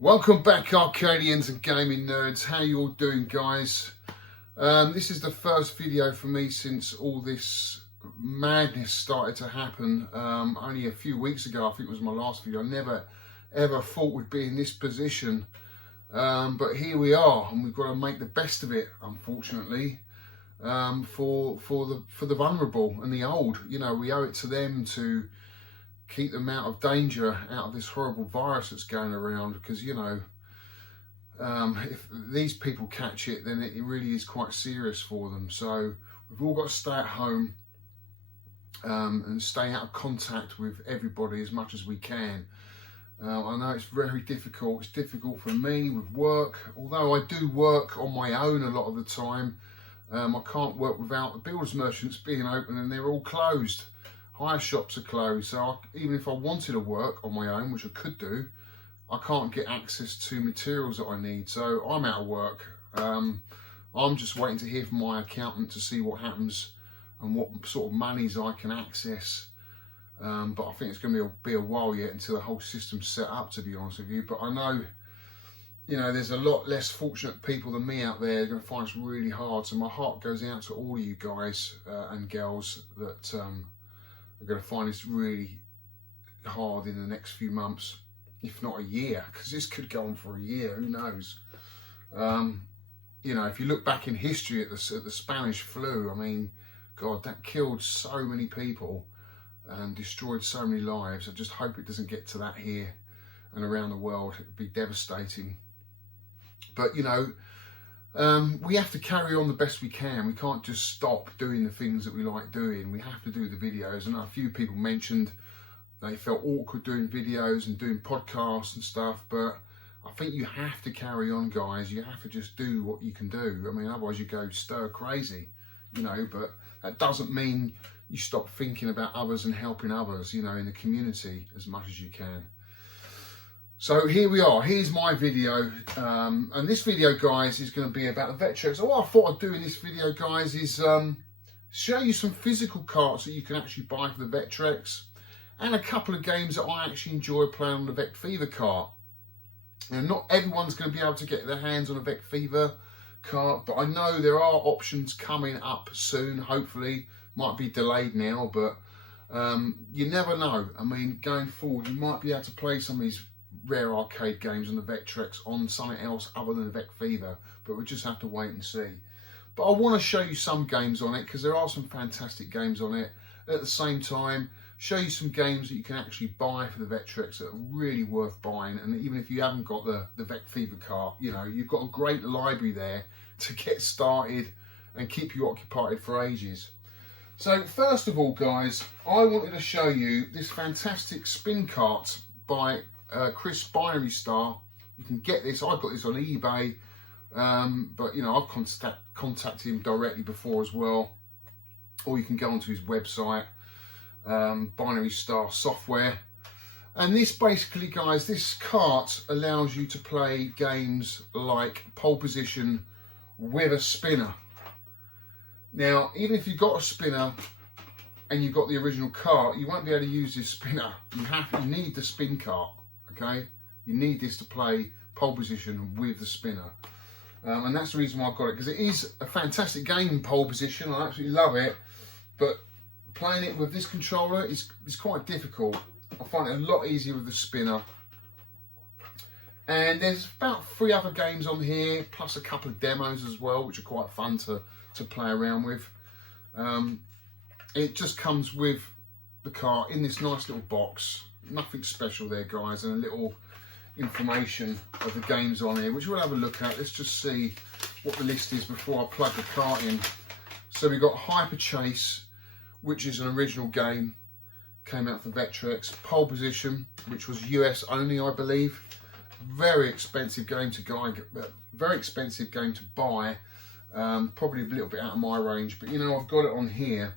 Welcome back, Arcadians and gaming nerds. How you all doing, guys? This is the first video for me since all this madness started to happen. Only a few weeks ago, I think it was my last video. I never ever thought we'd be in this position, but here we are, and we've got to make the best of it. Unfortunately, for the vulnerable and the old, you know, we owe it to them to keep them out of danger, out of this horrible virus that's going around, because, you know, if these people catch it, then it really is quite serious for them. So we've all got to stay at home and stay out of contact with everybody as much as we can. I know it's very difficult. It's difficult for me with work, although I do work on my own a lot of the time. I can't work without the builders merchants being open, and they're all closed. Hire shops are closed, so even if I wanted to work on my own, which I could do, I can't get access to materials that I need, so I'm out of work. I'm just waiting to hear from my accountant to see what happens and what sort of monies I can access, but I think it's going to be a while yet until the whole system's set up, to be honest with you. But I know, you know, there's a lot less fortunate people than me out there. They're going to find this really hard, so my heart goes out to all of you guys and girls that are going to find this really hard in the next few months, if not a year, because this could go on for a year, who knows. You know, if you look back in history at the Spanish flu, I mean, God, that killed so many people and destroyed so many lives. I just hope it doesn't get to that here and around the world. It would be devastating. But, you know, we have to carry on the best we can. We can't just stop doing the things that we like doing. We have to do the videos. And a few people mentioned they felt awkward doing videos and doing podcasts and stuff, but I think you have to carry on, guys. You have to just do what you can do. I mean, otherwise you go stir crazy, you know, but that doesn't mean you stop thinking about others and helping others, you know, in the community as much as you can. So here we are, here's my video, and this video, guys, is going to be about the Vectrex. So what I thought I'd do in this video, guys, is show you some physical carts that you can actually buy for the Vectrex, and a couple of games that I actually enjoy playing on the Vec Fever cart. Now, not everyone's going to be able to get their hands on a Vec Fever cart, but I know there are options coming up soon, hopefully. Might be delayed now, but you never know. I mean, going forward, you might be able to play some of these rare arcade games on the Vectrex on something else other than the Vec Fever, but we just have to wait and see. But I want to show you some games on it, because there are some fantastic games on it. At the same time, show you some games that you can actually buy for the Vectrex that are really worth buying. And even if you haven't got the Vec Fever cart, you know, you've got a great library there to get started and keep you occupied for ages. So first of all, guys, I wanted to show you this fantastic spin cart by Chris Binary Star. You can get this. I got this on eBay, but you know, I've contacted him directly before as well, or you can go onto his website, Binary Star Software. And this basically, guys, this cart allows you to play games like Pole Position with a spinner. Now, even if you've got a spinner and you've got the original cart, you won't be able to use this spinner. You need the spin cart. Okay, you need this to play Pole Position with the spinner, and that's the reason why I got it, because it is a fantastic game, Pole Position. I absolutely love it, but playing it with this controller is quite difficult. I find it a lot easier with the spinner. And there's about 3 other games on here, plus a couple of demos as well, which are quite fun to play around with. It just comes with the cart in this nice little box. Nothing special there, guys, and a little information of the games on here, which we'll have a look at. Let's just see what the list is before I plug the cart in. So we've got Hyper Chase, which is an original game, came out for Vectrex. Pole Position, which was US only, I believe. Very expensive game to buy. Probably a little bit out of my range, but you know, I've got it on here,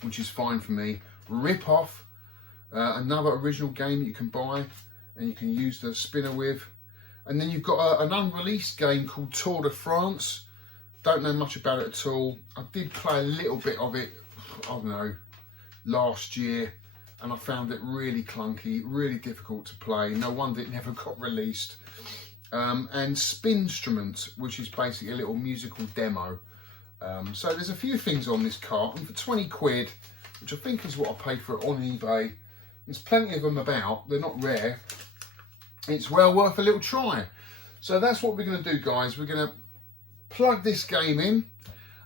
which is fine for me. Rip Off. Another original game that you can buy and you can use the spinner with. And then you've got an unreleased game called Tour de France. Don't know much about it at all. I did play a little bit of it, I don't know, last year. and I found it really clunky, really difficult to play. No wonder it never got released. And Spinstrument, which is basically a little musical demo. So there's a few things on this cart, and for 20 quid, which I think is what I paid for it on eBay, there's plenty of them about. They're not rare. It's well worth a little try. So that's what we're going to do, guys. We're going to plug this game in,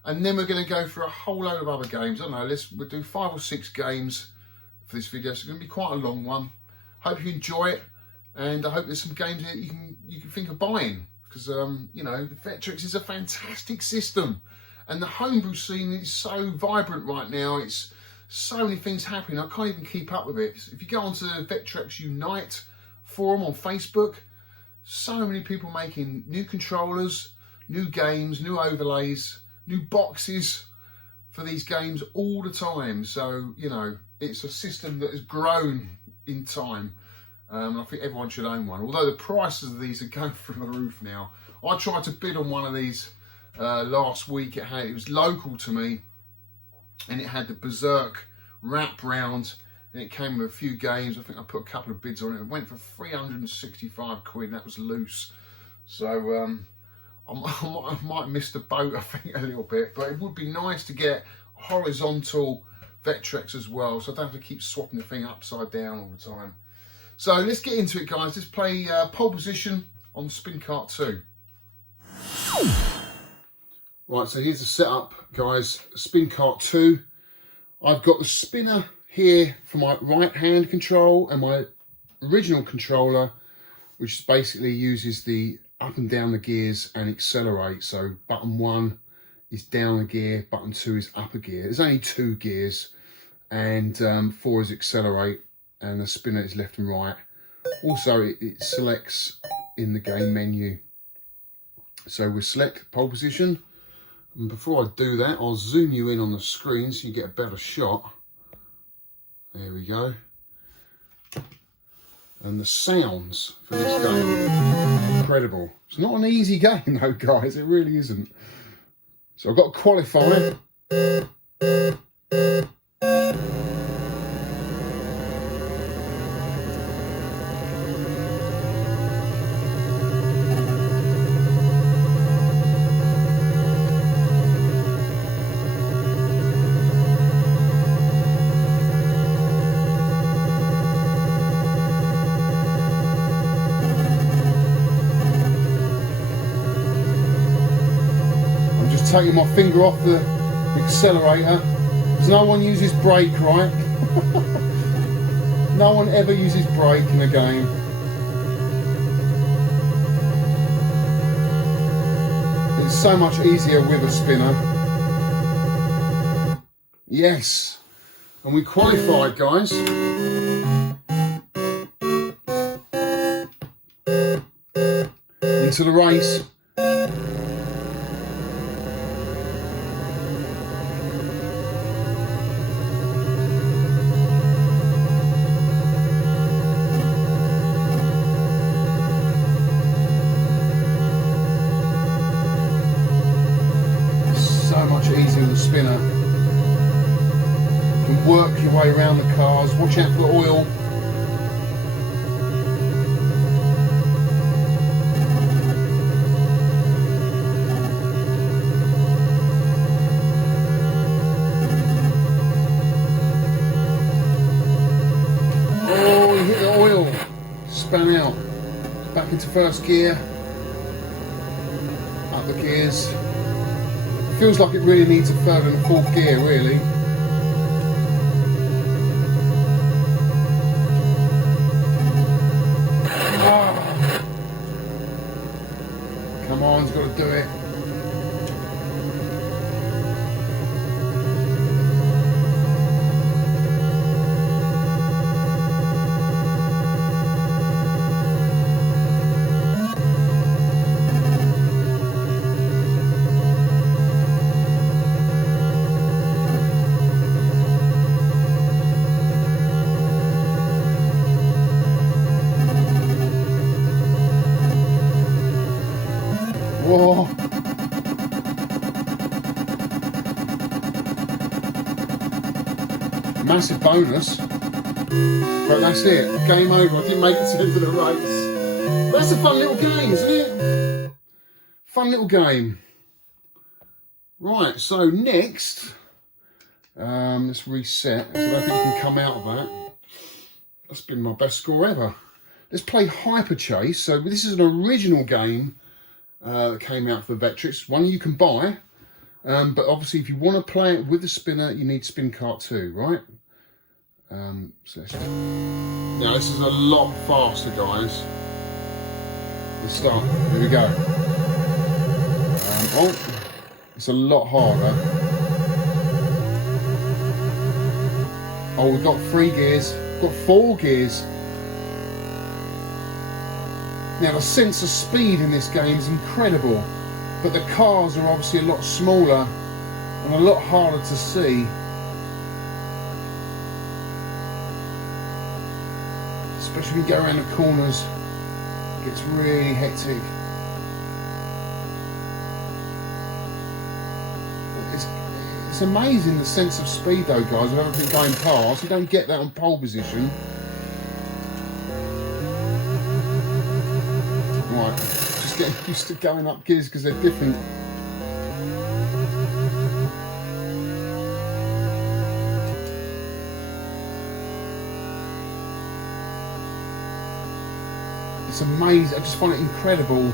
and then we're going to go for a whole load of other games. I don't know, we'll do 5 or 6 games for this video. So it's going to be quite a long one. Hope you enjoy it, and I hope there's some games that you can think of buying, because you know, the Vectrex is a fantastic system, and the homebrew scene is so vibrant right now. It's so many things happening. I can't even keep up with it. If you go onto the Vectrex Unite forum on Facebook, so many people making new controllers, new games, new overlays, new boxes for these games all the time. So, you know, it's a system that has grown in time. I think everyone should own one. Although the prices of these are going through the roof now. I tried to bid on one of these last week. It was local to me, and it had the Berserk wrap round, and it came with a few games. I think I put a couple of bids on it. It went for 365 quid, and that was loose. So I might have missed the boat, I think, a little bit, but it would be nice to get a horizontal Vectrex as well, so I don't have to keep swapping the thing upside down all the time. So let's get into it, guys. Let's play Pole Position on Spin Kart 2. Right, so here's the setup, guys. Spin Kart 2. I've got the spinner here for my right hand control, and my original controller, which basically uses the up and down the gears and accelerate. So button 1 is down a gear, button 2 is up a gear. There's only 2 gears, and 4 is accelerate, and the spinner is left and right. Also, it selects in the game menu. So we'll select pole position, and before I do that, I'll zoom you in on the screen so you get a better shot. There we go. And the sounds for this game, incredible. It's not an easy game though, guys, it really isn't. So I've got to qualify. Taking my finger off the accelerator, because no one uses brake, right? No one ever uses brake in a game. It's so much easier with a spinner. Yes, and we qualified, guys. Into the race. Easy with the spinner. You can work your way around the cars. Watch out for the oil. Oh, he hit the oil. Span out. Back into first gear. Up the gears. Feels like it really needs a third and a fourth gear, really. Oh. Come on, he's got to do it. Whoa. Massive bonus. But that's it, game over. I didn't make it to the end of the race. But that's a fun little game, isn't it? Fun little game. Right, so next, let's reset. So I don't think you can come out of that. That's been my best score ever. Let's play Hyper Chase. So this is an original game that came out for Vectrex. One you can buy, but obviously if you want to play it with the spinner, you need Spin Cart 2, right? So let's just... Now this is a lot faster, guys. Let's start. Here we go. Oh, it's a lot harder. Oh, we've got 3 gears. We've got 4 gears. Now the sense of speed in this game is incredible, but the cars are obviously a lot smaller and a lot harder to see. Especially when you go around the corners, it gets really hectic. It's amazing the sense of speed though, guys, of everything going past. You don't get that on pole position. Right, just getting used to going up gears because they're different. It's amazing. I just find it incredible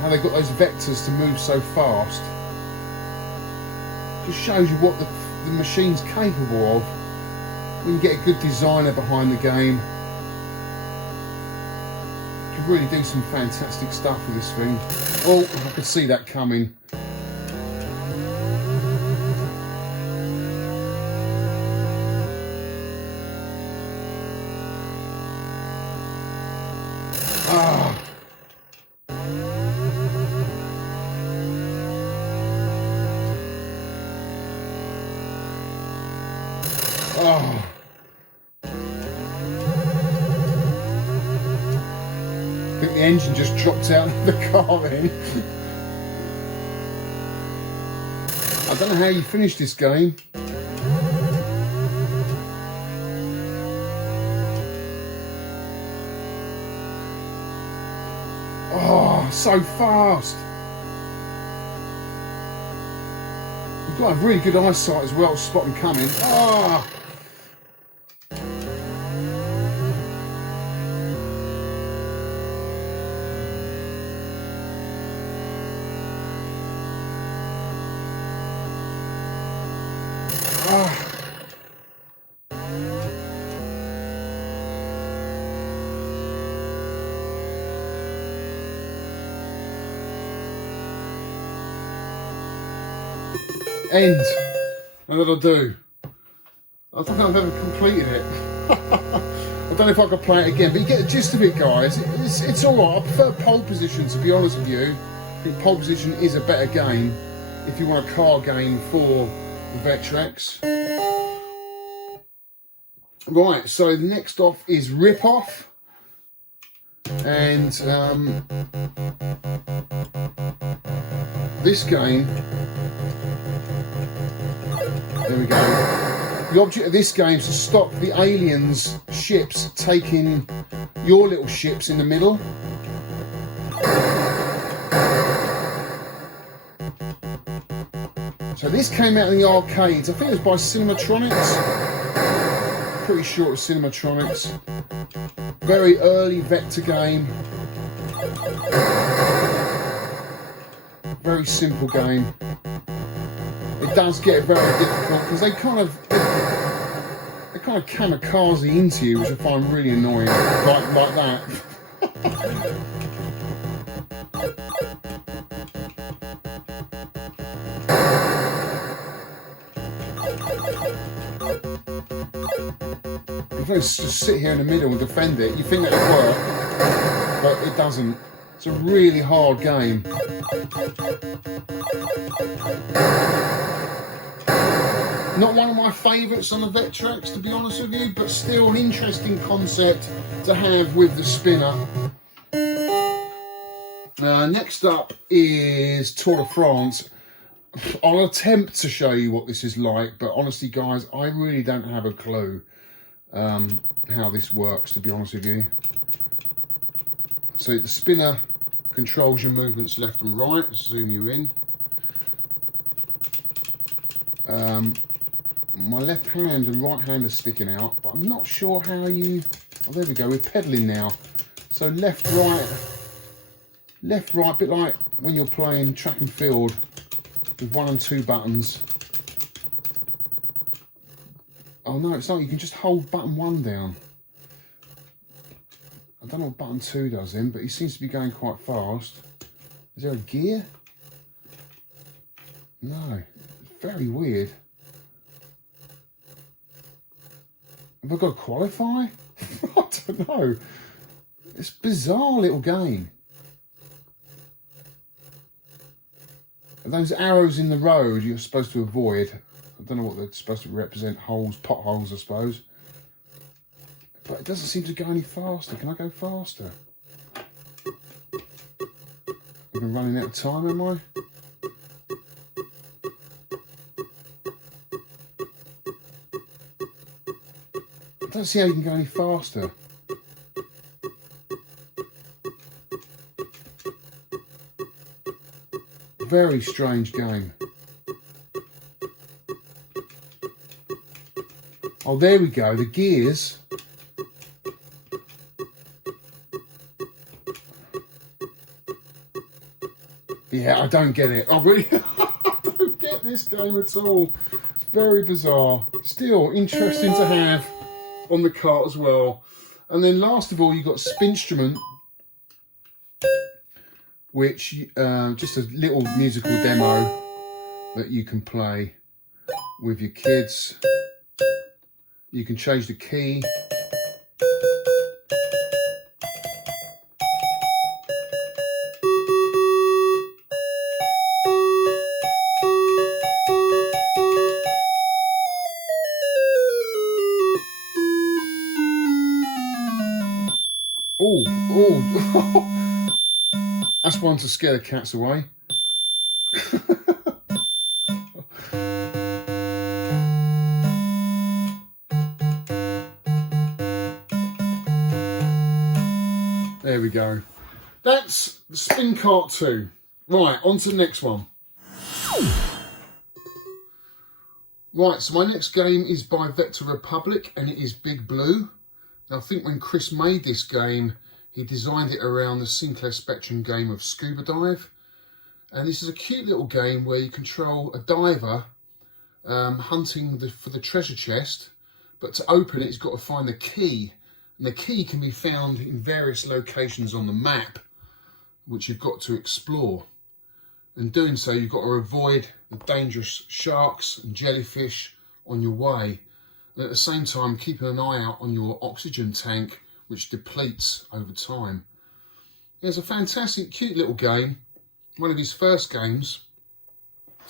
how they've got those vectors to move so fast. Just shows you what the machine's capable of when you get a good designer behind the game. You can really do some fantastic stuff with this thing. Oh, I could see that coming. Ah. Oh. I think the engine just dropped out of the car then. I don't know how you finish this game. Oh, so fast. You've got to have really good eyesight as well, spot them coming. Ah. End. What did I do? I don't think I've ever completed it. I don't know if I could play it again, but you get the gist of it, guys. It's alright. I prefer pole position, to be honest with you. I think pole position is a better game if you want a car game for the Vectrex. Right, so the next off is Rip Off. And this game, there we go. The object of this game is to stop the aliens' ships taking your little ships in the middle. So this came out in the arcades. I think it was by Cinematronics. Pretty sure it was Cinematronics. Very early Vector game. Very simple game. It does get very difficult because they kind of kamikaze into you, which I find really annoying. Like that. If I just sit here in the middle and defend it, you think that would work, but it doesn't. It's a really hard game. Not one of my favourites on the Vectrex, to be honest with you, but still an interesting concept to have with the spinner. Next up is Tour de France. I'll attempt to show you what this is like, but honestly, guys, I really don't have a clue. how this works, to be honest with you. So the spinner controls your movements left and right. Zoom you in. My left hand and right hand are sticking out, but I'm not sure how you... Oh, there we go, we're pedaling now. So left, right, a bit like when you're playing track and field with 1 and 2 buttons. Oh no, it's not, you can just hold button 1 down. I don't know what button 2 does then, but he seems to be going quite fast. Is there a gear? No, it's very weird. Have I got to qualify? I don't know. It's a bizarre little game. Those arrows in the road you're supposed to avoid. I don't know what they're supposed to represent. Holes, potholes, I suppose. But it doesn't seem to go any faster. Can I go faster? I'm running out of time, am I? I don't see how you can go any faster. Very strange game. Oh, there we go, the gears. Yeah, I don't get it. I really I don't get this game at all. It's very bizarre. Still interesting to have on the cart as well. And then last of all, you've got Spinstrument, which just a little musical demo that you can play with your kids. You can change the key. Oh, that's one to scare the cats away. There we go. That's the Spin Cart 2. Right, on to the next one. Right, so my next game is by Vector Republic, and it is Big Blue. Now, I think when Chris made this game, he designed it around the Sinclair Spectrum game of Scuba Dive. And this is a cute little game where you control a diver hunting for the treasure chest. But to open it, he's got to find the key. And the key can be found in various locations on the map, which you've got to explore. And doing so, you've got to avoid the dangerous sharks and jellyfish on your way. And at the same time, keeping an eye out on your oxygen tank, which depletes over time. It's a fantastic, cute little game. One of his first games.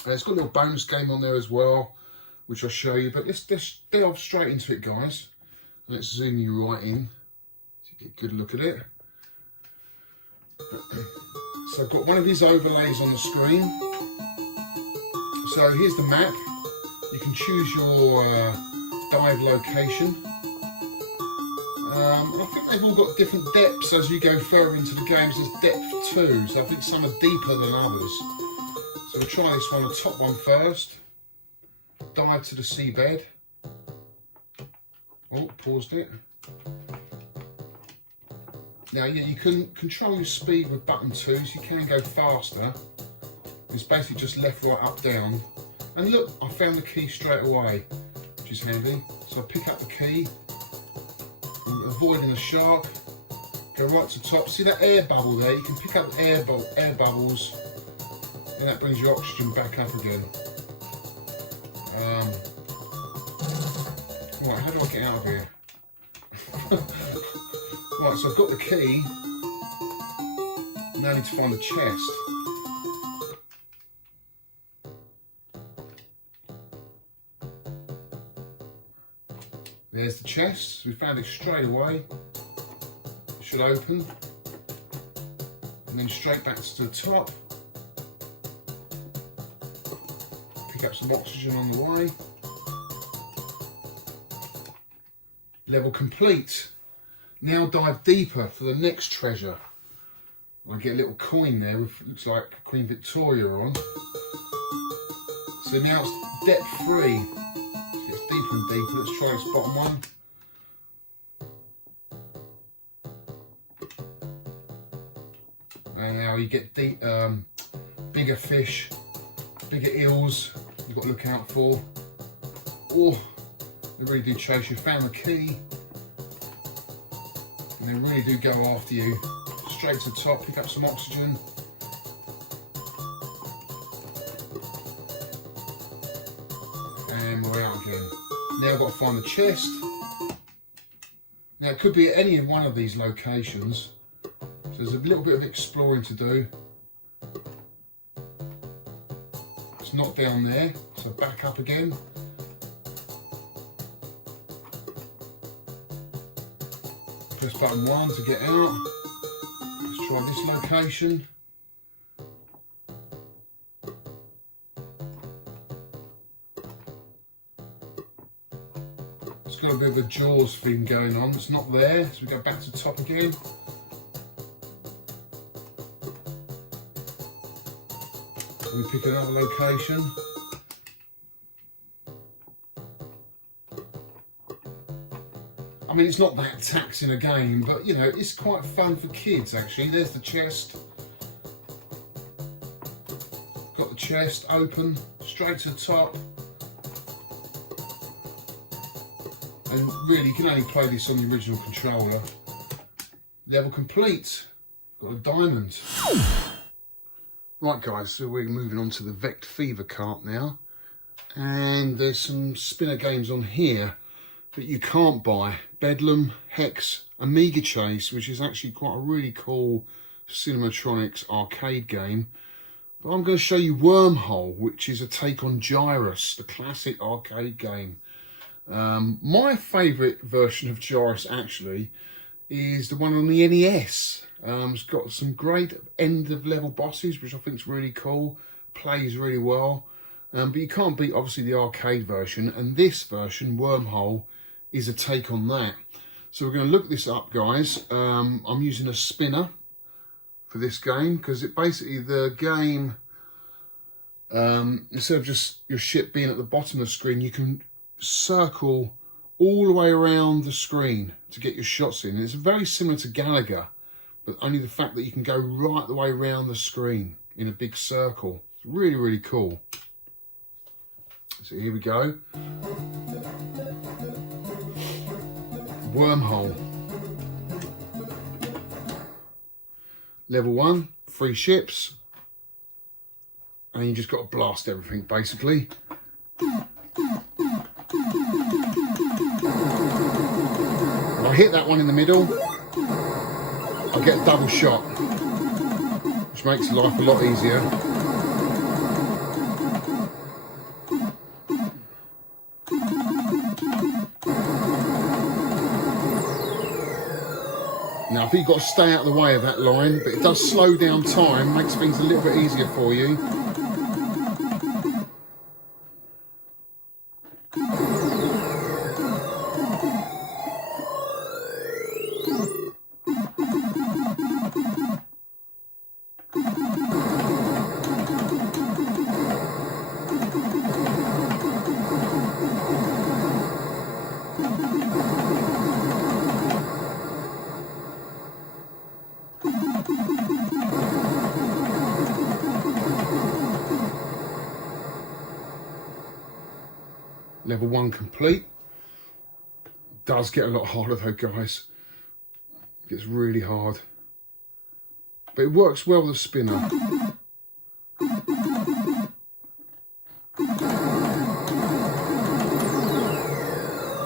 It's got a little bonus game on there as well, which I'll show you. But let's delve straight into it, guys. Let's zoom you right in so you get a good look at it. So I've got one of his overlays on the screen. So here's the map. You can choose your dive location. I think they've all got different depths as you go further into the games. There's depth 2, so I think some are deeper than others. So we'll try this one, the top one first. Dive to the seabed. Oh, paused it. Now, yeah, you can control your speed with button 2, so you can go faster. It's basically just left, right, up, down. And look, I found the key straight away, which is handy. So I pick up the key, avoiding the shark, go right to the top. See that air bubble there? You can pick up air bubbles, and that brings your oxygen back up again. Right, how do I get out of here? Right, so I've got the key. Now I need to find the chest. There's the chest. We found it straight away. It should open. And then straight back to the top. Pick up some oxygen on the way. Level complete. Now dive deeper for the next treasure. I get a little coin there with, looks like Queen Victoria on. So now it's depth 3. It gets deeper and deeper. Let's try this bottom one. And now you get deep, bigger fish, bigger eels you've got to look out for. Oh, they really do chase you. Found the key. And they really do go after you. Straight to the top, pick up some oxygen. And we're out again. Now I've got to find the chest. Now it could be at any one of these locations. So there's a little bit of exploring to do. It's not down there, so back up again. Press button 1 to get out. Let's try this location. It's got a bit of a Jaws thing going on. It's not there, so we go back to the top again. We pick another location. I mean, it's not that taxing a game, but you know, it's quite fun for kids actually. There's the chest. Got the chest open, straight to the top. And really, you can only play this on the original controller. Level complete. Got a diamond. Right guys, so we're moving on to the Vect Fever cart now. And there's some spinner games on here that you can't buy. Bedlam, Hex, Amiga Chase, which is actually quite a really cool Cinematronics arcade game. But I'm going to show you Wormhole, which is a take on Gyrus, the classic arcade game. My favourite version of Gyrus actually is the one on the NES. It's got some great end of level bosses, which I think is really cool, plays really well. But you can't beat obviously the arcade version, and this version, Wormhole, is a take on that. So we're going to look this up, guys. I'm using a spinner for this game because it basically, the game, instead of just your ship being at the bottom of the screen, you can circle all the way around the screen to get your shots in. And it's very similar to Gallagher, but only the fact that you can go right the way around the screen in a big circle. It's really, really cool. So here we go. Wormhole. Level 1, 3 ships. And you just got to blast everything, basically. When I hit that one in the middle, I get a double shot, which makes life a lot easier. Now I think you've got to stay out of the way of that line, but it does slow down time, makes things a little bit easier for you. Level 1 complete. Does get a lot harder though, guys. It gets really hard. But it works well with the spinner.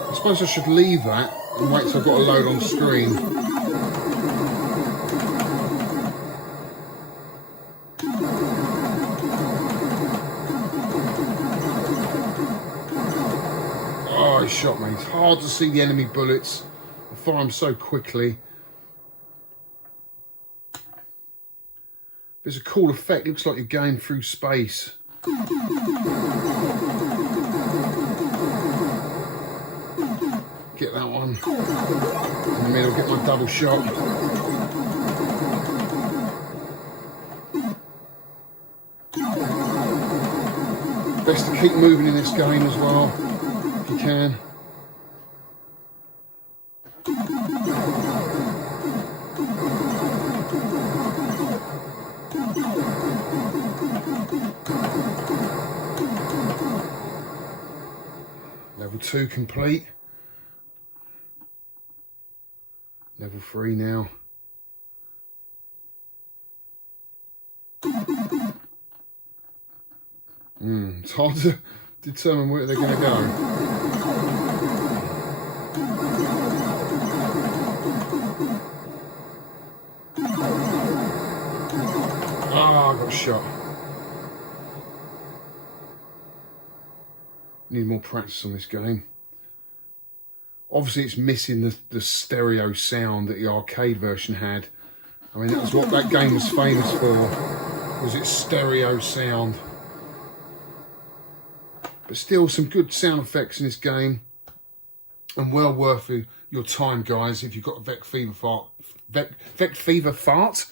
I suppose I should leave that and wait till I've got a load on screen. Oh, he shot me. It's hard to see the enemy bullets. I fire them so quickly. There's a cool effect. Looks like you're going through space. Get that one in the middle, get my double shot. Best to keep moving in this game as well, if you can. Level 2 complete. Level 3 now. It's hard to determine where they're going to go. Ah, I got shot. Need more practice on this game. Obviously it's missing the stereo sound that the arcade version had. I mean, that's what that game was famous for, was its stereo sound. But still, some good sound effects in this game, and well worth your time, guys. If you've got a Vect Fever fart, Vect Fever fart,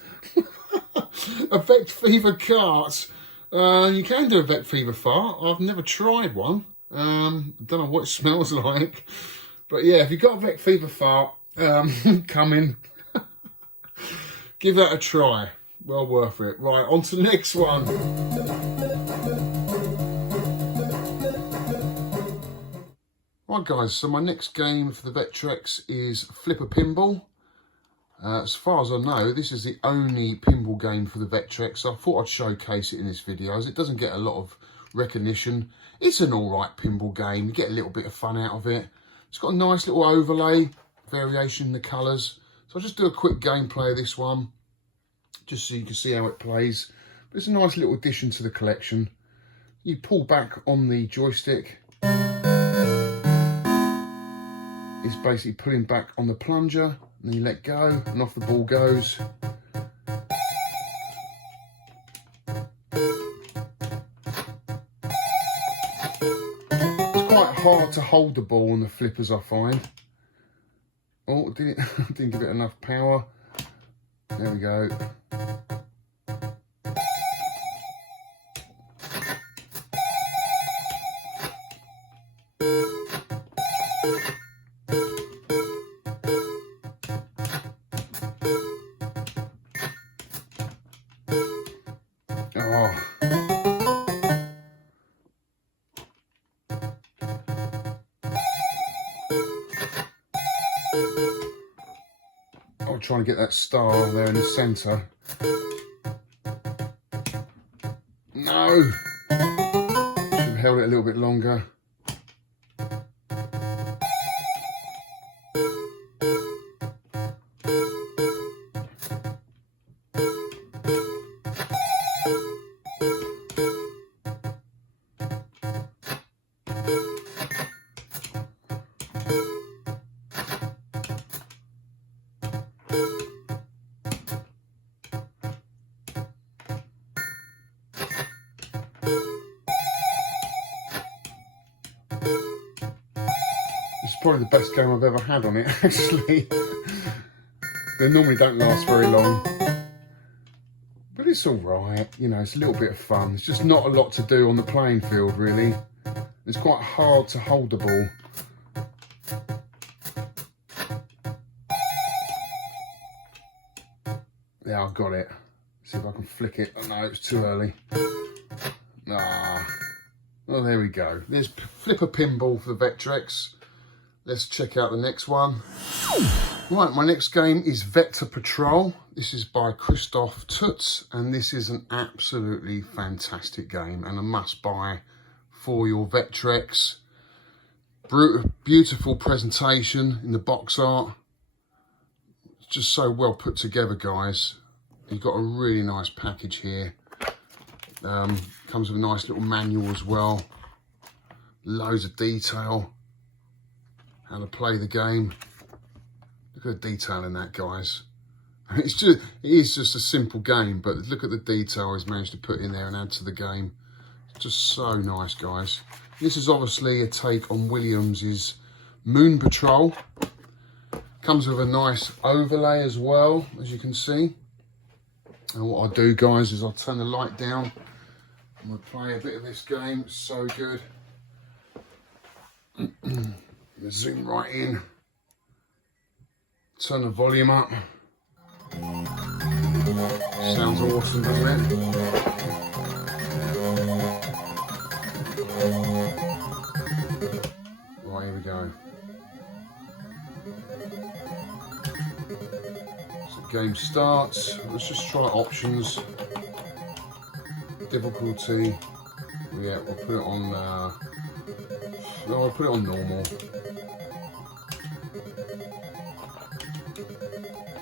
a Vect Fever cart, you can do a Vect Fever fart. I've never tried one. Don't know what it smells like, but yeah, if you've got a Vect Fever fart, come in, give that a try. Well worth it. Right, on to the next one. Right guys, so my next game for the Vectrex is Flipper Pinball. As far as I know, this is the only pinball game for the Vectrex, so I thought I'd showcase it in this video as it doesn't get a lot of recognition. It's an alright pinball game, you get a little bit of fun out of it. It's got a nice little overlay, variation in the colours. So I'll just do a quick gameplay of this one, just so you can see how it plays. But it's a nice little addition to the collection. You pull back on the joystick. It's basically pulling back on the plunger, and then you let go, and off the ball goes. It's quite hard to hold the ball on the flippers, I find. Oh, didn't give it enough power. There we go. Oh. I'm trying to get that star there in the centre. No! Should have held it a little bit longer. Probably the best game I've ever had on it, actually. They normally don't last very long, but it's all right. You know, it's a little bit of fun. It's just not a lot to do on the playing field, really. It's quite hard to hold the ball. Yeah, I've got it. See if I can flick it. Oh no, it's too early. Ah, well, there we go. There's Flipper Pinball for the Vectrex. Let's check out the next one. Right, my next game is Vector Patrol. This is by Christoph Tutz, and this is an absolutely fantastic game and a must-buy for your Vectrex. Beautiful presentation in the box art. It's just so well put together, guys. You've got a really nice package here. Comes with a nice little manual as well. Loads of detail. How to play the game. Look at the detail in that, guys. It is just a simple game, but look at the detail he's managed to put in there and add to the game. It's just so nice, guys. This is obviously a take on Williams's Moon Patrol. Comes with a nice overlay as well, as you can see. And what I do, guys, is I'll turn the light down and we'll play a bit of this game. It's so good. Zoom right in. Turn the volume up. Sounds awesome, doesn't it? Right, here we go. So game starts. Let's just try options. Difficulty. Yeah, we'll put it on. No, I'll put it on normal.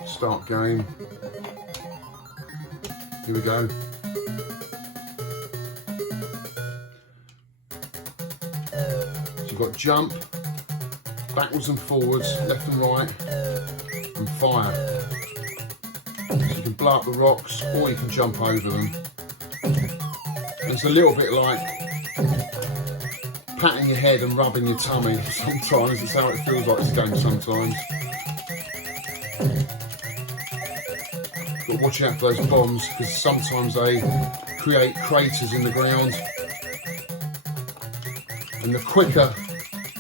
Start game. Here we go. So you've got jump, backwards and forwards, left and right, and fire. So you can blow up the rocks or you can jump over them. And it's a little bit like patting your head and rubbing your tummy sometimes. It's how it feels like this game sometimes. But watch out for those bombs, because sometimes they create craters in the ground. And the quicker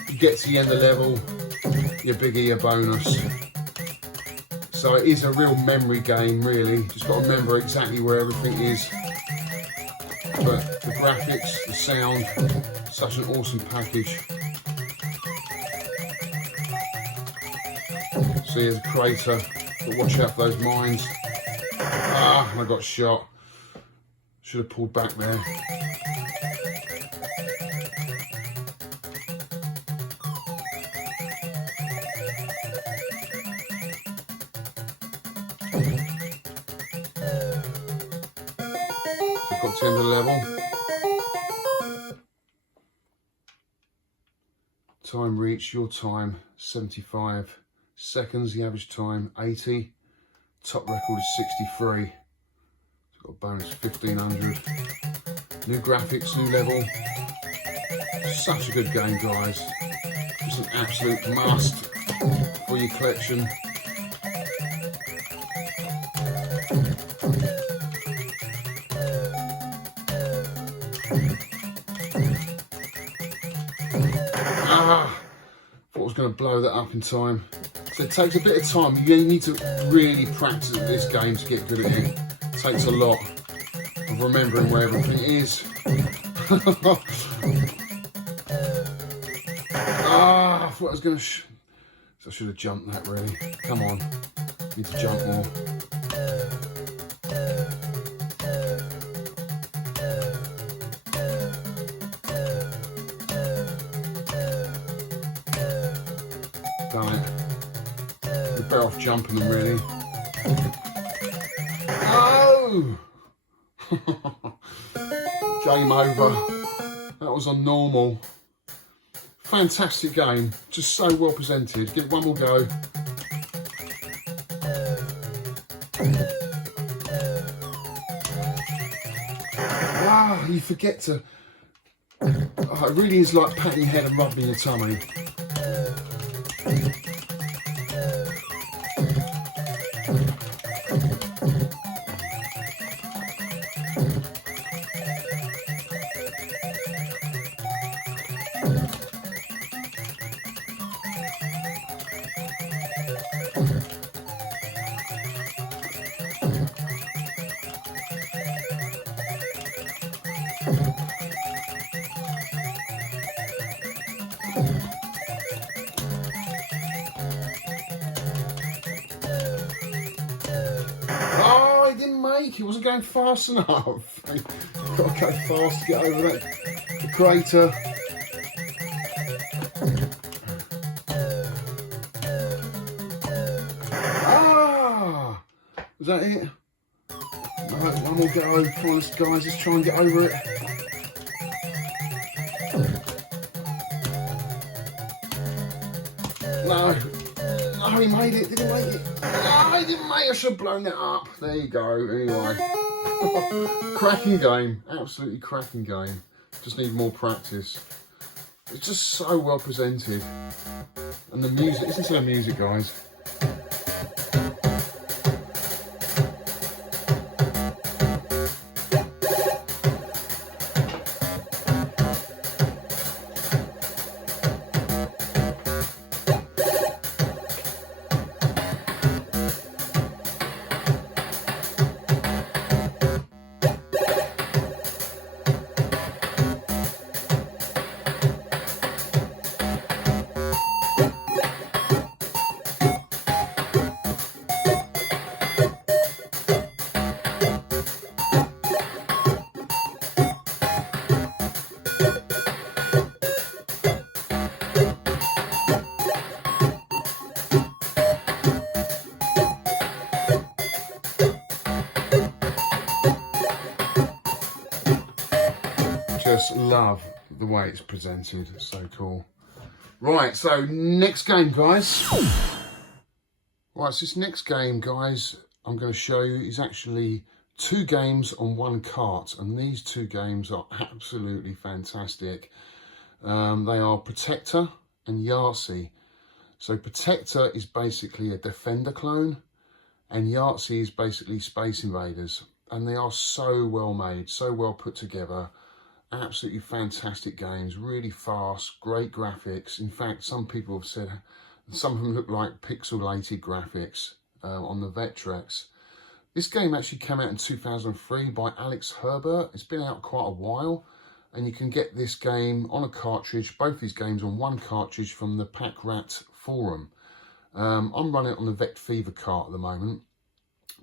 you get to the end of the level, the bigger your bonus. So it is a real memory game, really. Just got to remember exactly where everything is. But the graphics, the sound, such an awesome package. So here's a crater, but watch out for those mines. Ah, I got shot. Should have pulled back there. I've got to the end of the level. Time reached, your time 75 seconds, the average time 80. Top record is 63. It's got a bonus 1500. New graphics, new level. Such a good game, guys. Just an absolute must for your collection. Thought I was going to blow that up in time. So it takes a bit of time. You need to really practice at this game to get good at it. It takes a lot of remembering where everything is. I thought I was going to... So I should have jumped that, really. Come on. Need to jump more. Done it. You're better off jumping them, really. Oh! Game over. That was on normal. Fantastic game. Just so well presented. Give it one more go. Wow, you forget to... Oh, it really is like patting your head and rubbing your tummy. Oh, he didn't make. He wasn't going fast enough. Got to go fast to get over the crater. Ah, was that it? No, one more go. Come on, guys, let's try and get over it. No, he made it. Didn't make it. No, he didn't make it. I should have blown it up. There you go. Anyway, cracking game. Absolutely cracking game. Just need more practice. It's just so well presented. And the music, listen to the music, guys. Just love the way it's presented. It's so cool. Right, so next game, guys. Right, so this next game, guys, I'm going to show you is actually 2 games on 1 cart, and these 2 games are absolutely fantastic. They are Protector and Yahtzee. So Protector is basically a Defender clone, and Yahtzee is basically Space Invaders, and they are so well made, so well put together. Absolutely fantastic games, really fast, great graphics. In fact, some people have said some of them look like pixelated graphics on the Vectrex. This game actually came out in 2003 by Alex Herbert. It's been out quite a while, and you can get this game on a cartridge, both these games on 1 cartridge from the Pack Rat forum. I'm running it on the Vect Fever cart at the moment,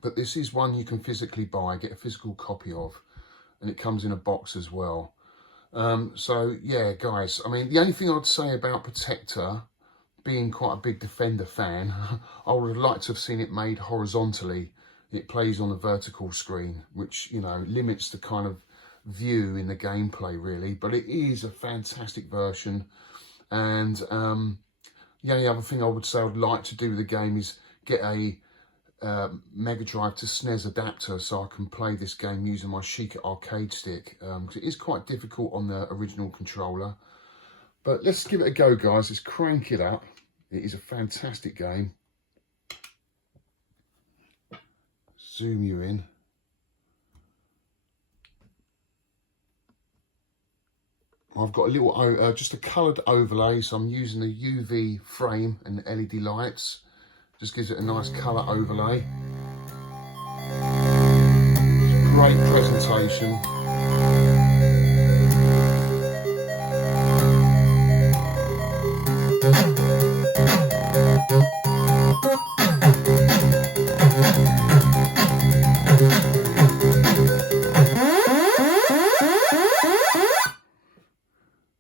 but this is one you can physically buy, get a physical copy of, and it comes in a box as well. So yeah, guys, I mean, the only thing I'd say about Protector, being quite a big Defender fan, I would have liked to have seen it made horizontally. It plays on a vertical screen, which, you know, limits the kind of view in the gameplay really, but it is a fantastic version. And the only other thing I would say I'd like to do with the game is get a Mega Drive to SNES adapter so I can play this game using my Sheikah arcade stick, because it is quite difficult on the original controller. But let's give it a go, guys. Let's crank it up. It is a fantastic game. Zoom you in. I've got a little just a coloured overlay, so I'm using the UV frame and the LED lights. Just gives it a nice colour overlay. Great presentation.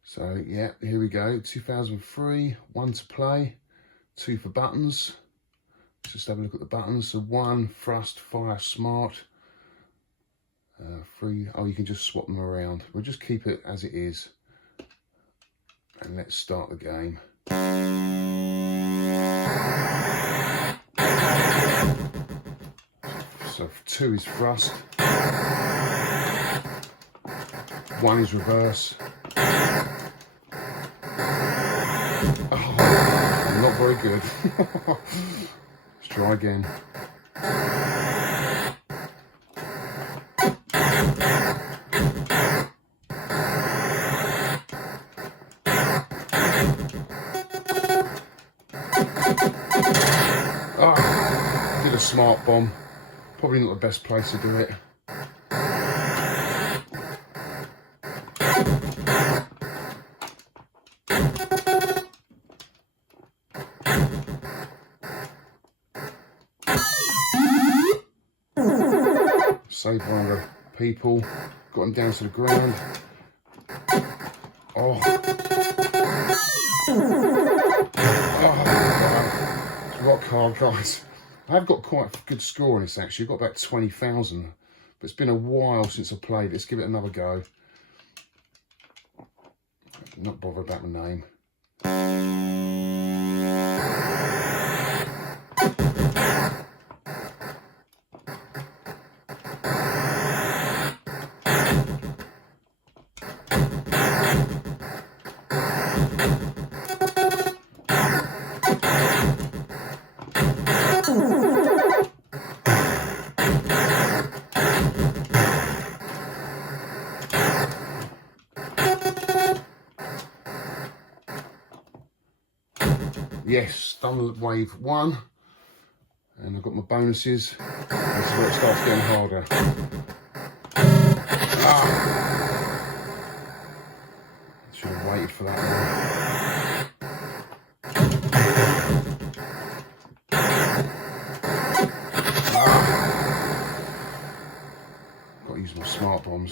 So yeah, here we go. 2003, 1 to play, 2 for buttons. Just have a look at the buttons. So 1, thrust, fire, smart. 3, oh, you can just swap them around. We'll just keep it as it is. And let's start the game. So 2 is thrust. 1 is reverse. Oh, not very good. Let's try again. Oh, did a smart bomb. Probably not the best place to do it. Saved one of the people, got him down to the ground. Oh, oh, rock hard, guys. I've got quite a good score on this actually. I've got about 20,000, but it's been a while since I played. Let's give it another go. Not bothered about the name. yes, done wave 1. And I've got my bonuses. This is where it starts getting harder. Should have waited for that one. Got to use my smart bombs.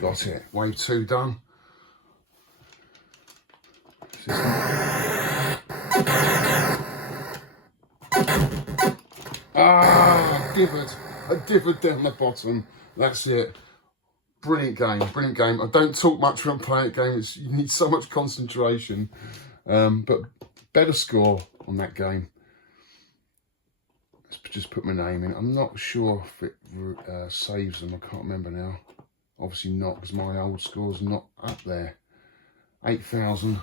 Got it. Wave 2 done. I dithered down the bottom. That's it. Brilliant game, brilliant game. I don't talk much when I'm playing a game. You need so much concentration. But better score on that game. Let's just put my name in. I'm not sure if it saves them. I can't remember now. Obviously not, because my old score's not up there. 8,000.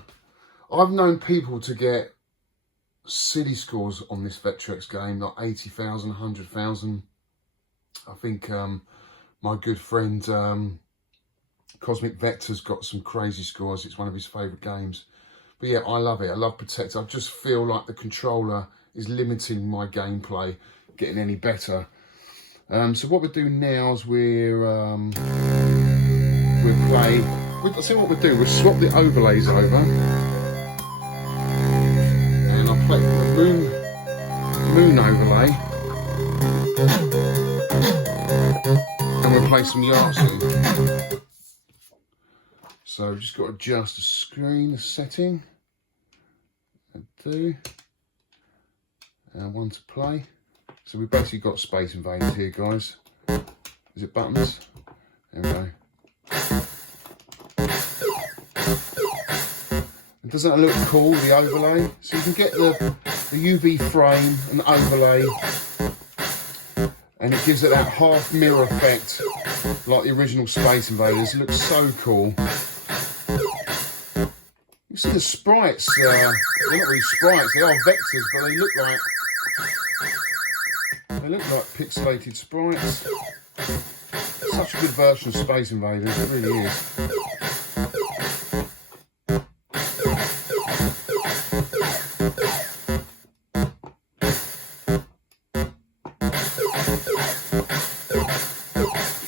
I've known people to get silly scores on this Vectrex game, like 80,000, 100,000. I think my good friend Cosmic Vector's got some crazy scores. It's one of his favourite games. But yeah, I love it. I love Protect. I just feel like the controller is limiting my gameplay, getting any better. So what we're doing now is we'll play. I'll see what we'll do. We'll swap the overlays over, and I'll play the moon overlay, and we'll play some Yahtzee. So we've just got to adjust the screen, the setting. I do. And one to play. So we've basically got Space Invaders here, guys. Is it buttons? There we go. And doesn't that look cool, the overlay? So you can get the UV frame and the overlay, and it gives it that half mirror effect like the original Space Invaders. It looks so cool. You see the sprites, they're not really sprites, they are vectors, but they look like pixelated sprites. Such a good version of Space Invaders, it really is.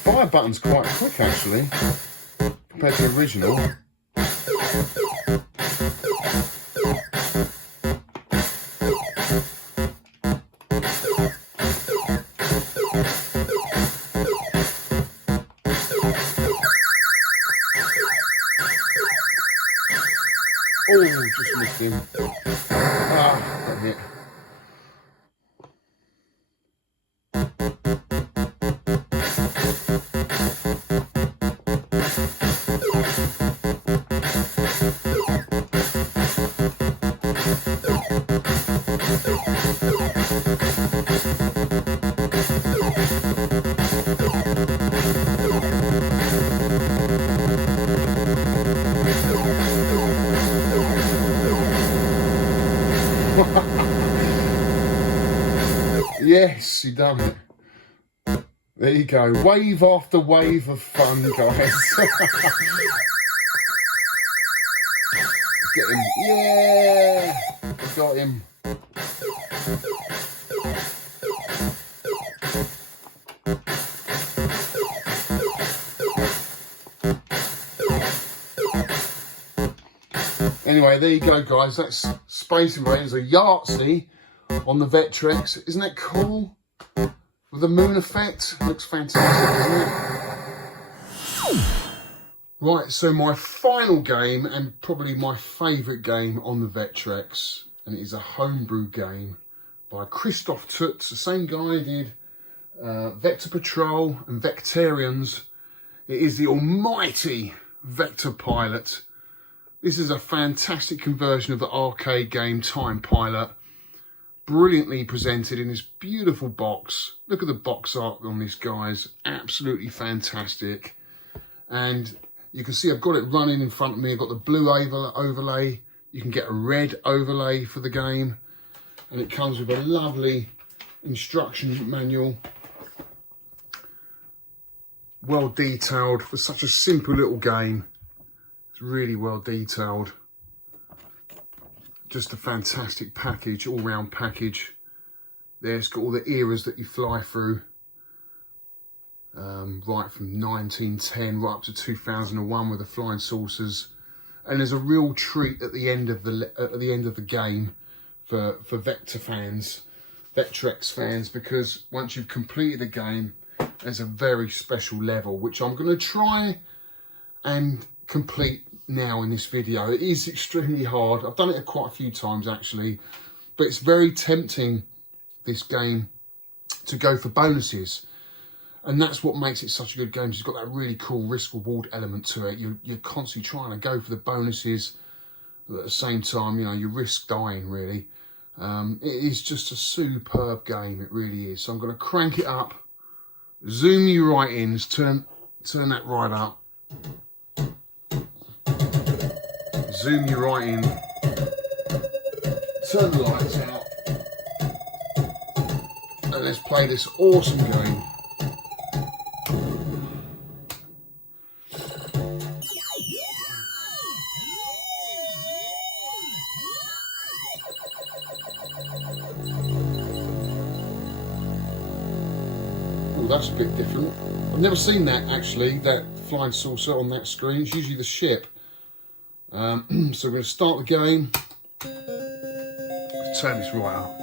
Fire button's quite quick actually, compared to the original. Oh, just missed him. Got hit. Yes, you done it. There you go. Wave after wave of fun, guys. Get him. Yeah! I got him. Anyway, there you go, guys. That's Space Invaders, a Yahtzee on the Vectrex. Isn't that cool? With the moon effect. Looks fantastic, doesn't it? Right, so my final game, and probably my favourite game on the Vectrex, and it is a homebrew game by Christoph Tutz, the same guy who did Vector Patrol and Vectarians It is the almighty Vector Pilot. This is a fantastic conversion of the arcade game Time Pilot. Brilliantly presented in this beautiful box. Look at the box art on this, guys. Absolutely fantastic. And you can see I've got it running in front of me. I've got the blue overlay. You can get a red overlay for the game. And it comes with a lovely instruction manual. Well detailed for such a simple little game. It's really well detailed. Just a fantastic package, all-round package. There's got all the eras that you fly through, right from 1910 right up to 2001 with the flying saucers. And there's a real treat at the end of the game for Vector fans, Vectrex fans, because once you've completed the game, there's a very special level which I'm going to try and complete now in this video. It is extremely hard. I've done it quite a few times actually, but it's very tempting, this game, to go for bonuses, and that's what makes it such a good game. It's got that really cool risk reward element to it. You're constantly trying to go for the bonuses, but at the same time, you know, you risk dying really. It is just a superb game, it really is. So I'm going to crank it up, zoom you right in, turn that right up. Zoom you right in, turn the lights out, and let's play this awesome game. Oh, that's a bit different. I've never seen that actually, that flying saucer on that screen. It's usually the ship. So we're going to start the game. Let's turn this right up,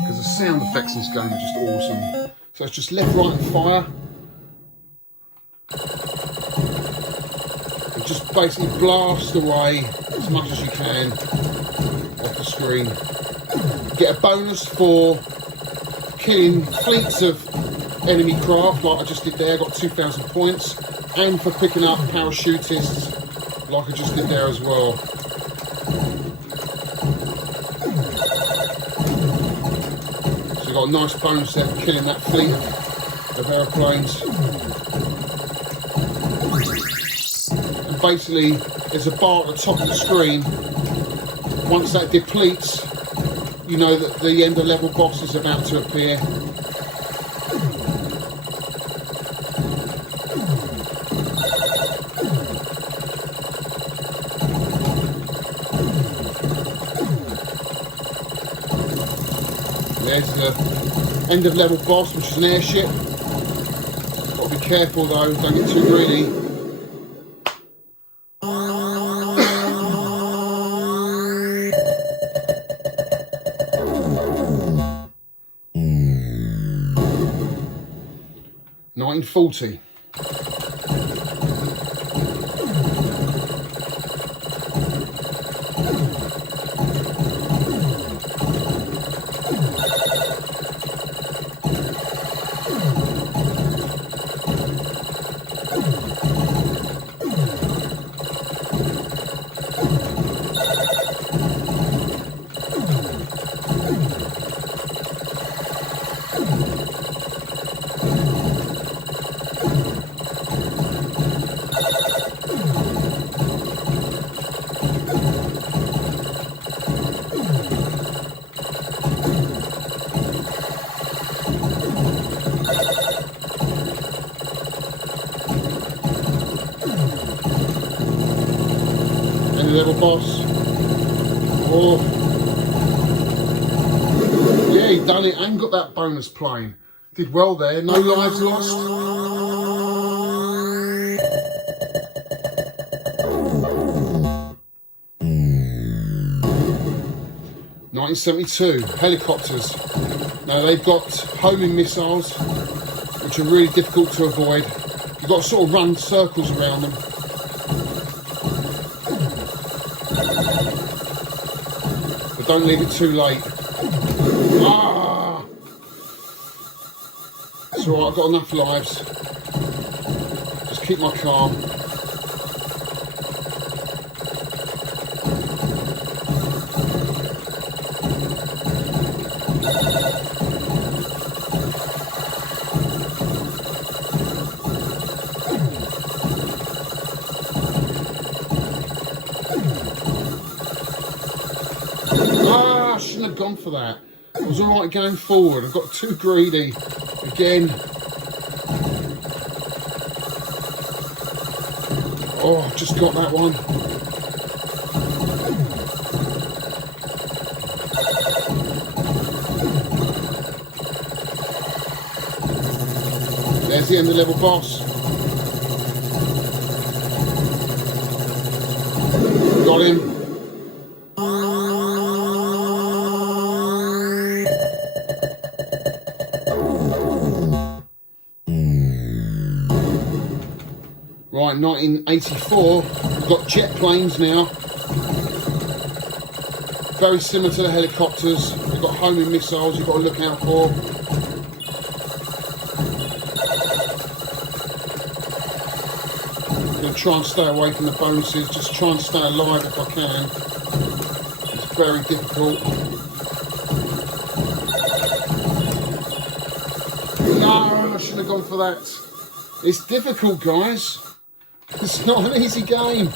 because the sound effects in this game are just awesome. So it's just left, right and fire. And just basically blast away as much as you can off the screen. You get a bonus for killing fleets of enemy craft like I just did there, I got 2,000 points, and for picking up parachutists like I just did there as well. So you got a nice bonus there for killing that fleet of aeroplanes. And basically, there's a bar at the top of the screen. Once that depletes, you know that the end of level boss is about to appear. There's the end of level boss, which is an airship. Got to be careful though, don't get too greedy. $1940. Level boss. Oh, yeah, he done it and got that bonus plane. Did well there. No lives lost. $1972 helicopters. Now they've got homing missiles, which are really difficult to avoid. You've got to sort of run circles around them. Don't leave it too late. Ah! It's alright, I've got enough lives. keep my calm. Ah, I shouldn't have gone for that. I was alright going forward. I got too greedy again. Oh, I just got that one. There's the end of the level boss. Got him. Right, 1984, we've got jet planes now. Very similar to the helicopters. We've got homing missiles you've got to look out for. I'm going to try and stay away from the bonuses, just try and stay alive if I can. It's very difficult. No, I shouldn't have gone for that. It's difficult, guys. It's not an easy game.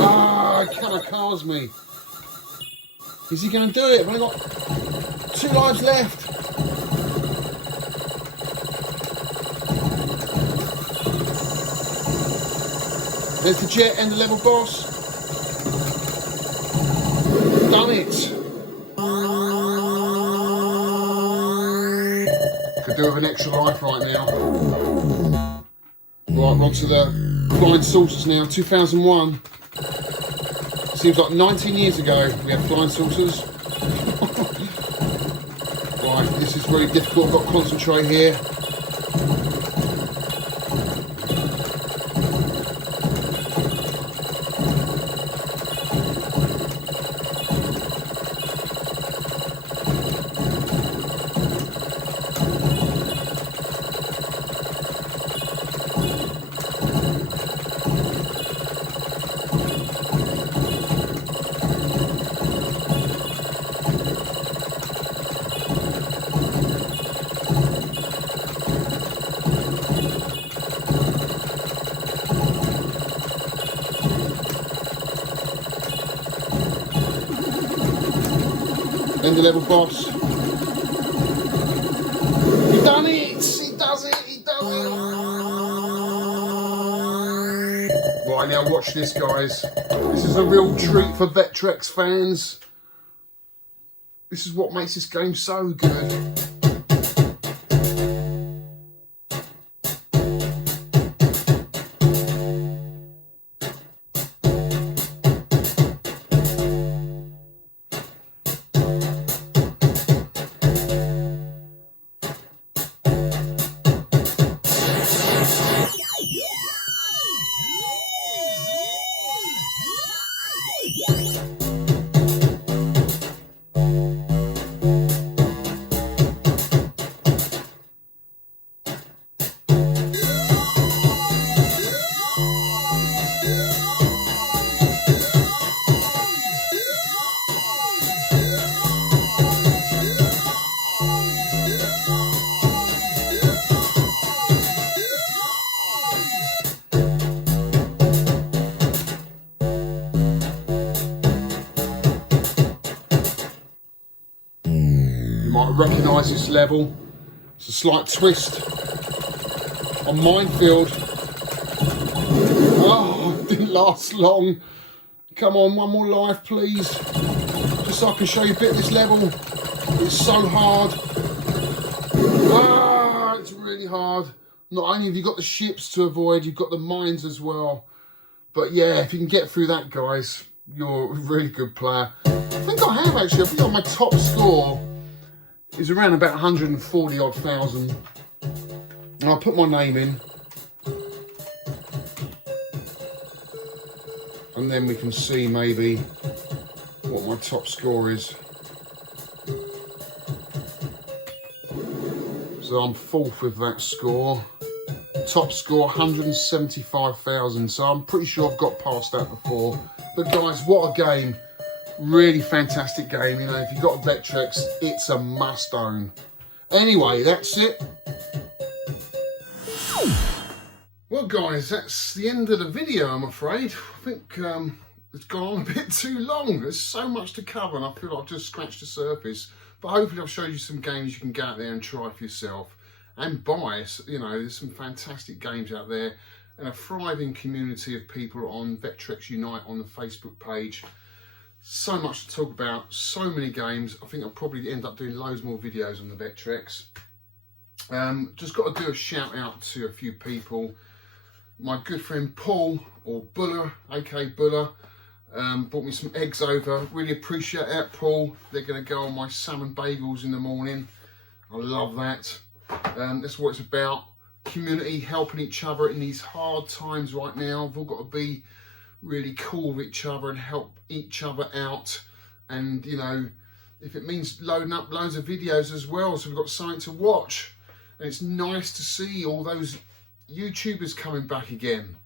Ah, kamikaze me. Is he going to do it? I've only got 2 lives left. There's the jet and the level boss. Done it. Could do with an extra life right now. Right, we're on to the flying saucers now. 2001. Seems like 19 years ago we had flying saucers. Right, this is very difficult. I've got to concentrate here. End the level boss. He done it! He does it! He does it! Right, now watch this, guys. This is a real treat for Vectrex fans. This is what makes this game so good. Recognise this level. It's a slight twist on Minefield. Oh, it didn't last long. Come on, one more life, please. Just so I can show you a bit of this level. It's so hard. Ah, it's really hard. Not only have you got the ships to avoid, you've got the mines as well. But yeah, if you can get through that, guys, you're a really good player. I think I have actually. I think on my top score is around about 140 odd thousand. And I'll put my name in. And then we can see maybe what my top score is. So I'm fourth with that score. Top score 175,000. So I'm pretty sure I've got past that before. But guys, what a game. Really fantastic game. You know, if you've got a Vectrex, it's a must own. Anyway, that's it. Well guys, that's the end of the video, I'm afraid. I think it's gone on a bit too long. There's so much to cover and I feel like I've just scratched the surface. But hopefully I've showed you some games you can go out there and try for yourself and buy. You know, there's some fantastic games out there and a thriving community of people on Vectrex Unite on the Facebook page. So much to talk about, so many games. I think I'll probably end up doing loads more videos on the Vectrex. Just got to do a shout out to a few people. My good friend Paul, or Buller, aka Buller, brought me some eggs over. Really appreciate that, Paul. They're going to go on my salmon bagels in the morning. I love that. That's what it's about. Community, helping each other in these hard times right now. We've all got to be really cool with each other and help each other out. And, you know, if it means loading up loads of videos as well, so we've got something to watch. And it's nice to see all those YouTubers coming back again.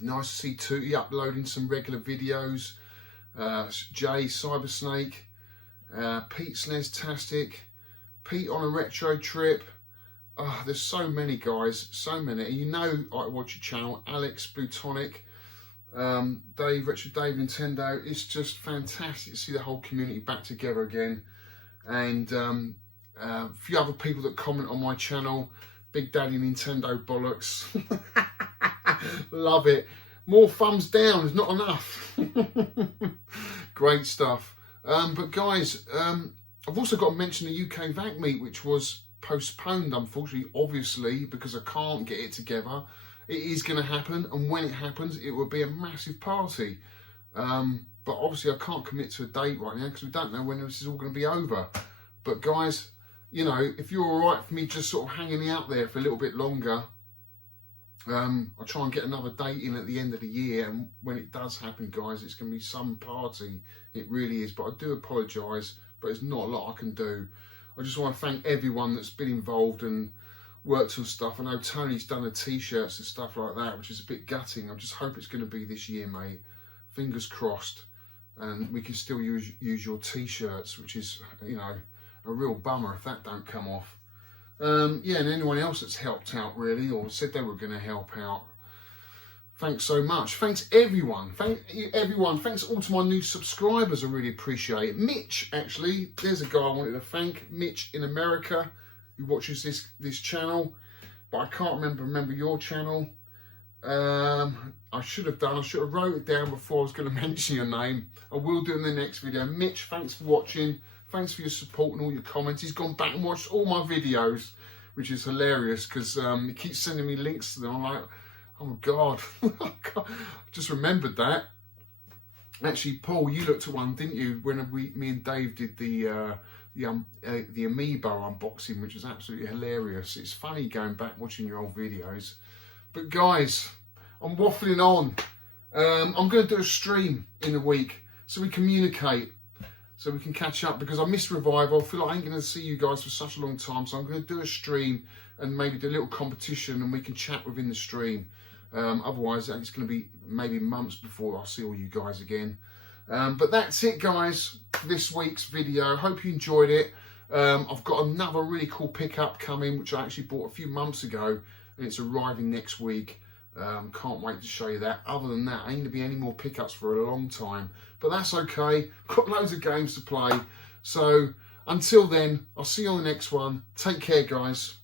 Nice to see Tootie uploading some regular videos. Jay, Cybersnake, Pete Snestastic, Pete on a retro trip. Oh, there's so many guys, so many. And you know I watch your channel, Alex, Plutonic, Dave, Retro Dave Nintendo. It's just fantastic to see the whole community back together again. And a few other people that comment on my channel. Big Daddy Nintendo bollocks. Love it. More thumbs down is not enough. Great stuff. But guys, I've also got to mention the UK VAC meet, which was postponed, unfortunately, obviously, because I can't get it together. It is going to happen, and when it happens, it will be a massive party. But obviously, I can't commit to a date right now because we don't know when this is all going to be over. But guys, you know, if you're all right for me just sort of hanging out there for a little bit longer, I'll try and get another date in at the end of the year. And when it does happen, guys, it's going to be some party. It really is. But I do apologise, but there's not a lot I can do. I just want to thank everyone that's been involved and worked on stuff. I know Tony's done the t-shirts and stuff like that, which is a bit gutting. I just hope it's going to be this year, mate. Fingers crossed. And we can still use your t-shirts, which is, you know, a real bummer if that don't come off. Yeah, and anyone else that's helped out really, or said they were going to help out, thanks so much. Thanks everyone. Thank you everyone. Thanks all to my new subscribers. I really appreciate it. Mitch, actually, there's a guy I wanted to thank. Mitch in America, who watches this channel, but I can't remember your channel. I should have wrote it down before I was going to mention your name. I will do in the next video. Mitch, thanks for watching. Thanks for your support and all your comments. He's gone back and watched all my videos, which is hilarious because he keeps sending me links to them. I'm like, oh my God. I just remembered that. Actually, Paul, you looked at one, didn't you, when me and Dave did the Amiibo unboxing, which was absolutely hilarious. It's funny going back watching your old videos. But guys, I'm waffling on. I'm going to do a stream in a week so we communicate. So we can catch up, because I missed Revival. I feel like I ain't going to see you guys for such a long time. So I'm going to do a stream and maybe do a little competition and we can chat within the stream. Otherwise, it's going to be maybe months before I'll see all you guys again. But that's it, guys, for this week's video. Hope you enjoyed it. I've got another really cool pickup coming, which I actually bought a few months ago. And it's arriving next week. Can't wait to show you that. Other than that, ain't going to be any more pickups for a long time. But that's okay. Got loads of games to play. So until then, I'll see you on the next one. Take care, guys.